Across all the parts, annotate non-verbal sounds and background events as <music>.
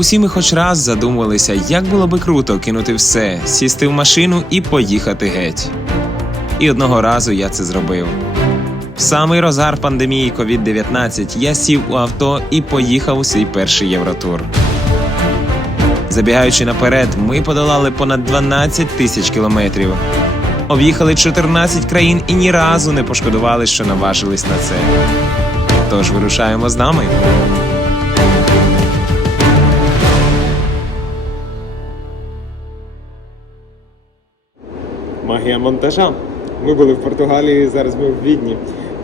Усі ми хоч раз задумувалися, як було би круто кинути все, сісти в машину і поїхати геть. І одного разу я це зробив. В самий розгар пандемії COVID-19 я сів у авто і поїхав у свій перший євротур. Забігаючи наперед, ми подолали понад 12 тисяч кілометрів. Об'їхали 14 країн і ні разу не пошкодували, що наважились на це. Тож вирушаємо з нами. Магія монтажа. Ми були в Португалії, зараз ми в Відні.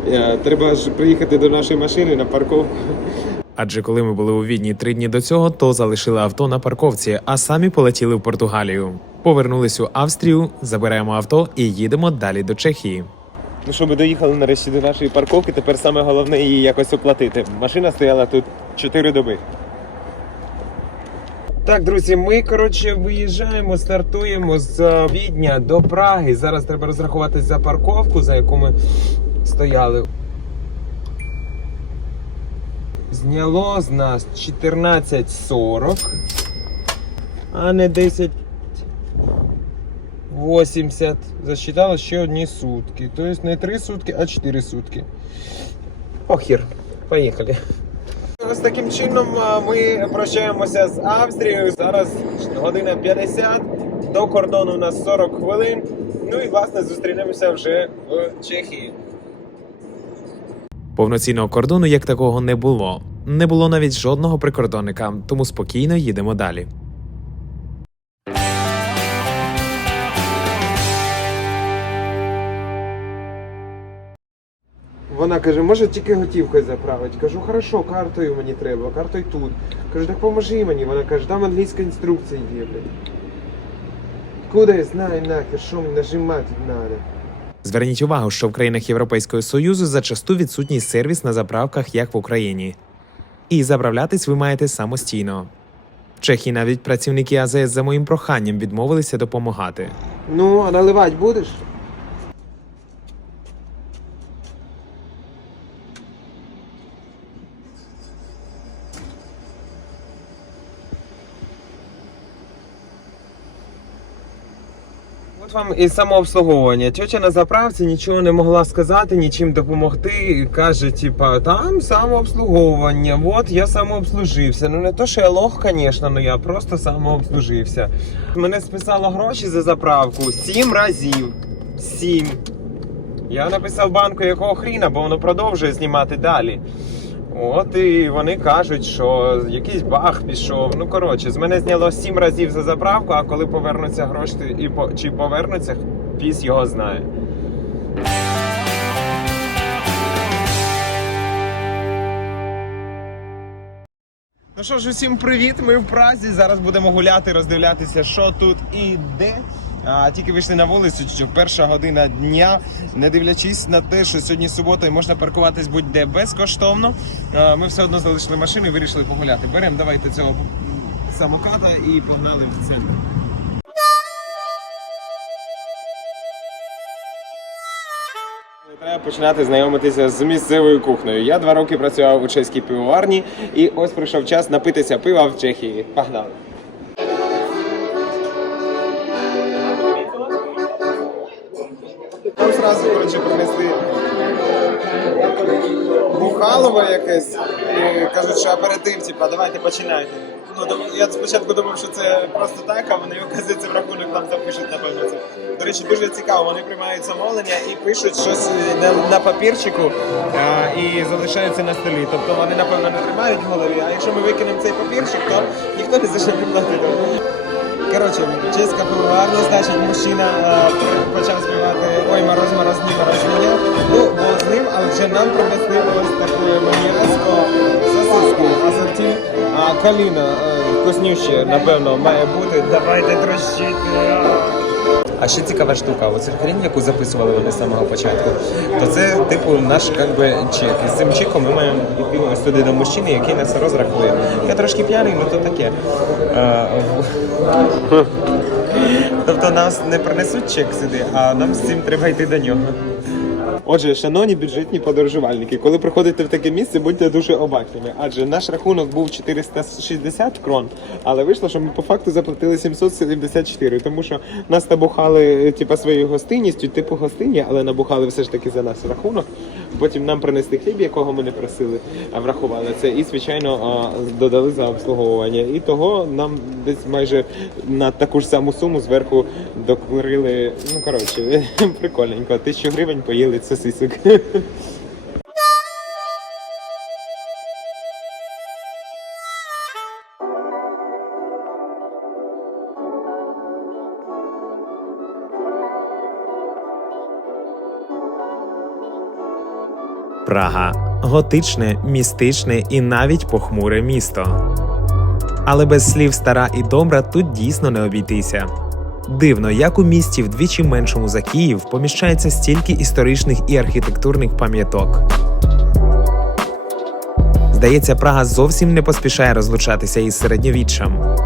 Е, Треба ж приїхати до нашої машини на парковку. Адже коли ми були у Відні три дні до цього, то залишили авто на парковці, а самі полетіли в Португалію. Повернулись у Австрію, забираємо авто і їдемо далі до Чехії. Ну що, ми доїхали нарешті до нашої парковки, тепер саме головне її якось оплатити. Машина стояла тут 4 доби. Так, друзі, ми коротше виїжджаємо, стартуємо з е, Відня до Праги. Зараз треба розрахуватись за парковку, за яку ми стояли. Зняло з нас 14.40, а не 10.80. Засчитало ще одні сутки. Тобто не 3 сутки, а 4 сутки. Похір. Поїхали. Ось таким чином ми прощаємося з Австрією. Зараз година 50, до кордону у нас 40 хвилин. Ну і власне зустрінемося вже в Чехії. Повноцінного кордону як такого не було. Не було навіть жодного прикордонника, тому спокійно їдемо далі. Вона каже, може тільки готівкою заправити. Кажу, хорошо, картою мені треба, картою тут. Кажу, так поможи мені. Вона каже, там англійська інструкція є, блядь. Куди я знаю нахер, що мені нажимати треба. Зверніть увагу, що в країнах Європейського Союзу зачасту відсутній сервіс на заправках, як в Україні. І заправлятись ви маєте самостійно. В Чехії навіть працівники АЗС за моїм проханням відмовилися допомагати. Ну, а наливати будеш? Вам і самообслуговування. Тьотя на заправці нічого не могла сказати, нічим допомогти. Каже, типа, там самообслуговування. От я самообслужився. Ну не то, що я лох, звісно, але я просто самообслужився. Мене списало гроші за заправку сім разів. Сім. Я написав банку якого хріна, бо воно продовжує знімати далі. От і вони кажуть, що якийсь баг пішов. Ну коротше, з мене зняло сім разів за заправку, а коли повернуться гроші і по чи повернуться, піс його знає. Ну що ж, усім привіт! Ми в Празі. Зараз будемо гуляти, роздивлятися, що тут і де. А, тільки вийшли на вулицю, що перша година дня, не дивлячись на те, що сьогодні субота і можна паркуватись будь-де безкоштовно. Ми все одно залишили машину і вирішили погуляти. Беремо давайте цього самоката і погнали в центр. Треба починати знайомитися з місцевою кухнею. Я два роки працював у чеській пивоварні, і ось прийшов час напитися пива в Чехії. Погнали! Зразу принесли бухалове якесь і кажуть, що аперитив, типа, давайте починайте. Ну, я спочатку думав, що це просто так, а вони оказується в рахунок нам запишуть, напевно. Це. До речі, дуже цікаво. Вони приймають замовлення і пишуть щось на, на папірчику а, і залишаються на столі. Тобто вони, напевно, не тримають в голові, а якщо ми викинемо цей папірчик, то ніхто не за що не платить. Коротше, чеська пивоварня, значить, мужчина а, почав співати Ой, мороз, мороз, ні, мороз, ні. Ну, бо з ним, але вже нам приблизно ось таку м'ясо, сосиску, а а коліна е, напевно, має бути. Давайте трощити. А ще цікава штука, оцю хрень, яку записували вони з самого початку, то це типу наш як би, чек. І з цим чеком ми маємо йти ось туди до мужчини, який нас розрахує. Я трошки п'яний, ну то таке. А, <laughs> Тобто нас не принесуть чек сюди, а нам з цим треба йти до нього. Отже, шановні бюджетні подорожувальники, коли приходите в таке місце, будьте дуже обачними, адже наш рахунок був 460 крон, але вийшло, що ми по факту заплатили 774, тому що нас набухали типу, своєю гостинністю, типу гостині, але набухали все ж таки за нас рахунок. Потім нам принесли хліб, якого ми не просили, а врахували це, і звичайно додали за обслуговування. І того нам десь майже на таку ж саму суму зверху докурили. Ну коротше, <laughs> прикольненько. Тисячу гривень поїли сосисок. Прага готичне, містичне і навіть похмуре місто. Але без слів стара і добра тут дійсно не обійтися. Дивно, як у місті вдвічі меншому за Київ поміщається стільки історичних і архітектурних пам'яток. Здається, Прага зовсім не поспішає розлучатися із середньовіччям.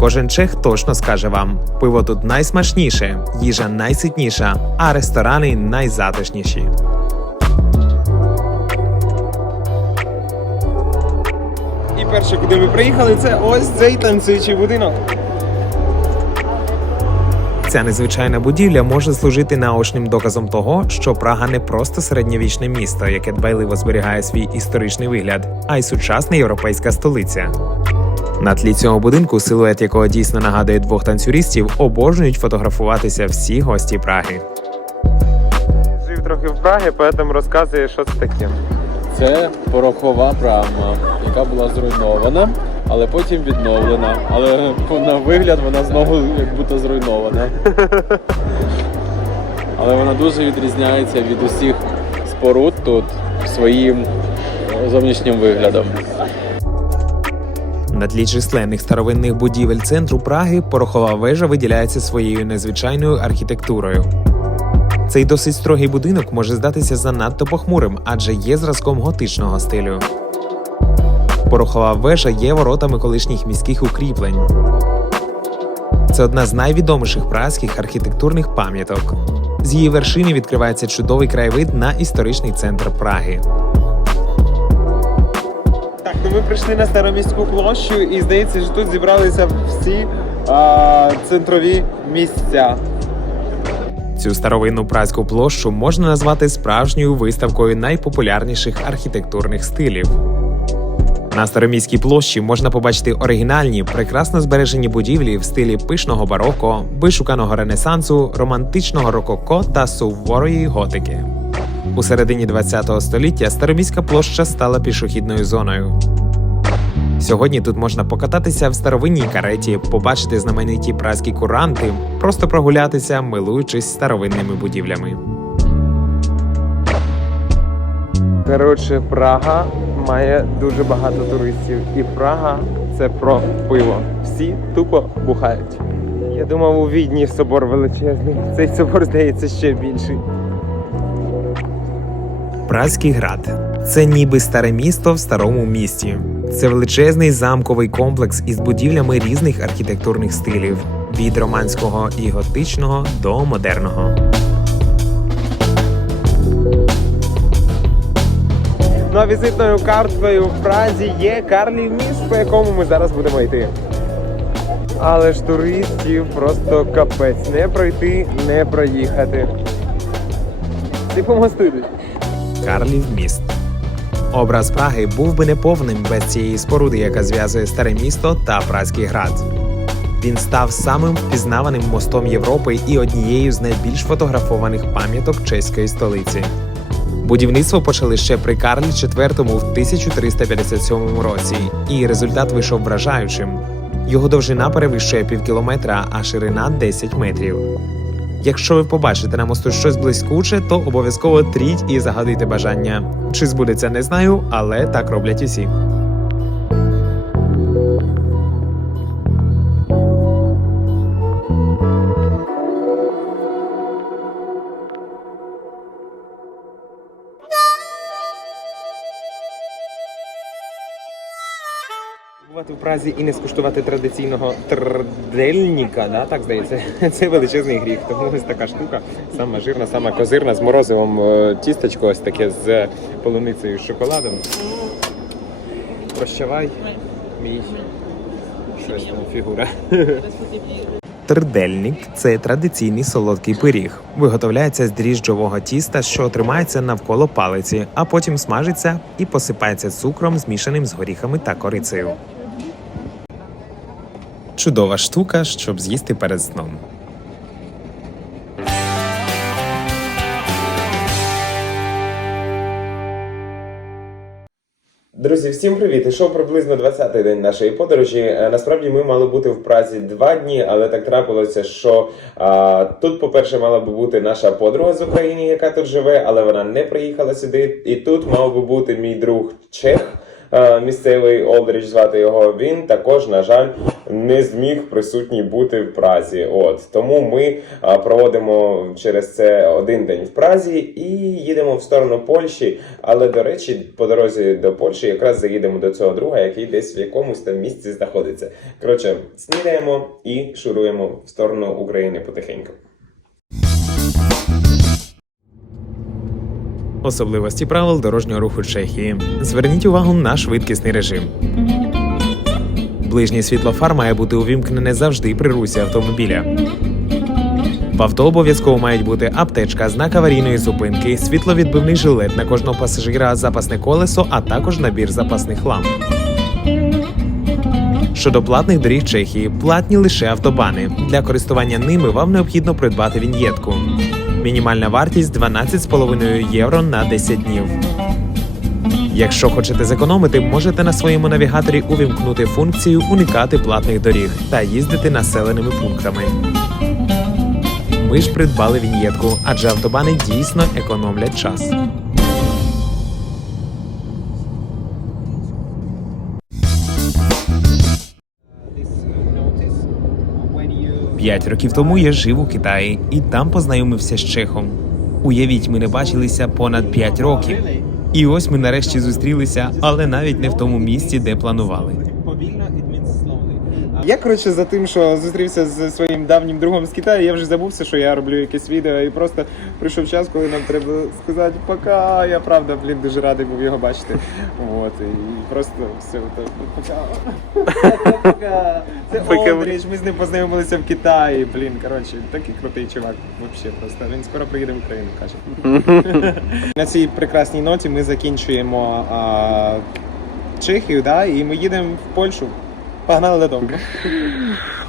Кожен чех точно скаже вам: пиво тут найсмачніше, їжа найситніша, а ресторани найзатишніші. Перше, куди ми приїхали, це ось цей танцюючий будинок. Ця незвичайна будівля може служити наочним доказом того, що Прага не просто середньовічне місто, яке дбайливо зберігає свій історичний вигляд, а й сучасна європейська столиця. На тлі цього будинку, силует якого дійсно нагадує двох танцюристів, обожнюють фотографуватися всі гості Праги. Жив трохи в Прагі, тому розказує, що це таке. Це порохова брама, яка була зруйнована, але потім відновлена. Але на вигляд вона знову як будто зруйнована. Але вона дуже відрізняється від усіх споруд тут своїм зовнішнім виглядом. На тлі численних старовинних будівель центру Праги порохова вежа виділяється своєю незвичайною архітектурою. Цей досить строгий будинок може здатися занадто похмурим, адже є зразком готичного стилю. Порохова вежа є воротами колишніх міських укріплень. Це одна з найвідоміших празьких архітектурних пам'яток. З її вершини відкривається чудовий краєвид на історичний центр Праги. Так, ну ми прийшли на староміську площу і здається, що тут зібралися всі а, центрові місця. Цю старовинну празьку площу можна назвати справжньою виставкою найпопулярніших архітектурних стилів. На староміській площі можна побачити оригінальні, прекрасно збережені будівлі в стилі пишного бароко, вишуканого ренесансу, романтичного рококо та суворої готики. У середині ХХ століття староміська площа стала пішохідною зоною. Сьогодні тут можна покататися в старовинній кареті, побачити знамениті празькі куранти, просто прогулятися, милуючись старовинними будівлями. Коротше, Прага має дуже багато туристів. І Прага це про пиво. Всі тупо бухають. Я думав, у Відні собор величезний. Цей собор здається ще більший. Празький град це ніби старе місто в старому місті. Це величезний замковий комплекс із будівлями різних архітектурних стилів від романського і готичного до модерного. Ну а візитною карткою в Празі є Карлів міст, по якому ми зараз будемо йти. Але ж туристів просто капець. Не пройти, не проїхати. Ти помостити. Карлів міст. Образ Праги був би неповним без цієї споруди, яка зв'язує старе місто та Празький град. Він став самим впізнаваним мостом Європи і однією з найбільш фотографованих пам'яток чеської столиці. Будівництво почали ще при Карлі IV в 1357 році, і результат вийшов вражаючим. Його довжина перевищує півкілометра, а ширина 10 метрів. Якщо ви побачите на мосту щось блискуче, то обов'язково тріть і загадуйте бажання. Чи збудеться, не знаю, але так роблять усі. Побувати в Празі і не скуштувати традиційного трдельніка, да, так здається, <laughs> це величезний гріх. Тому ось така штука, сама жирна, сама козирна, з морозивом е, тістечко, ось таке з полуницею з шоколадом. Прощавай, мій щось там фігура. <laughs> Трдельник це традиційний солодкий пиріг. Виготовляється з дріжджового тіста, що тримається навколо палиці, а потім смажиться і посипається цукром, змішаним з горіхами та корицею. Чудова штука, щоб з'їсти перед сном. Друзі, всім привіт! Ішов приблизно 20-й день нашої подорожі. Е, Насправді ми мали бути в Празі два дні, але так трапилося, що а, тут, по-перше, мала би бути наша подруга з України, яка тут живе, але вона не приїхала сюди. І тут мав би бути мій друг Чех. Е, Місцевий Олдріч звати його. Він також, на жаль, не зміг присутній бути в Празі. От тому ми проводимо через це один день в Празі і їдемо в сторону Польщі. Але до речі, по дорозі до Польщі якраз заїдемо до цього друга, який десь в якомусь там місці знаходиться. Коротше, снідаємо і шуруємо в сторону України потихеньку. Особливості правил дорожнього руху Чехії. Зверніть увагу на швидкісний режим. Ближнє світло фар має бути увімкнене завжди при русі автомобіля. В авто обов'язково мають бути аптечка, знак аварійної зупинки, світловідбивний жилет на кожного пасажира, запасне колесо, а також набір запасних ламп. Щодо платних доріг Чехії, платні лише автобани. Для користування ними вам необхідно придбати віньєтку. Мінімальна вартість 12,5 євро на 10 днів. Якщо хочете зекономити, можете на своєму навігаторі увімкнути функцію уникати платних доріг та їздити населеними пунктами. Ми ж придбали віньєтку, адже автобани дійсно економлять час. П'ять років тому я жив у Китаї і там познайомився з Чехом. Уявіть, ми не бачилися понад п'ять років. І ось ми нарешті зустрілися, але навіть не в тому місці, де планували. Я коротше за тим, що зустрівся з своїм давнім другом з Китаю, я вже забувся, що я роблю якесь відео, і просто прийшов час, коли нам треба сказати пока. Я правда, блін, дуже радий був його бачити. От і просто все то пока. Пока. Це Олдріч, ми з ним познайомилися в Китаї. Блін, коротше, такий крутий чувак. Вообще просто. Він скоро приїде в Україну, каже. <laughs> На цій прекрасній ноті ми закінчуємо а, Чехію, да, і ми їдемо в Польщу. Погнали додому. Ну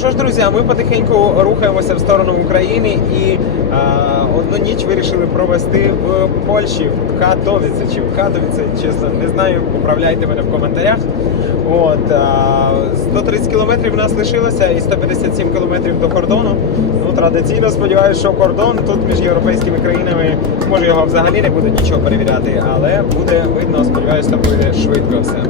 що ж, друзі, ми потихеньку рухаємося в сторону України і а, одну ніч вирішили провести в Польщі, в Катовіце чи в Катовіце, чесно, не знаю, поправляйте мене в коментарях. От, а, 130 кілометрів нас лишилося і 157 кілометрів до кордону. Ну, традиційно сподіваюся, що кордон тут між європейськими країнами, може його взагалі не буде нічого перевіряти, але буде видно, сподіваюся, буде швидко все.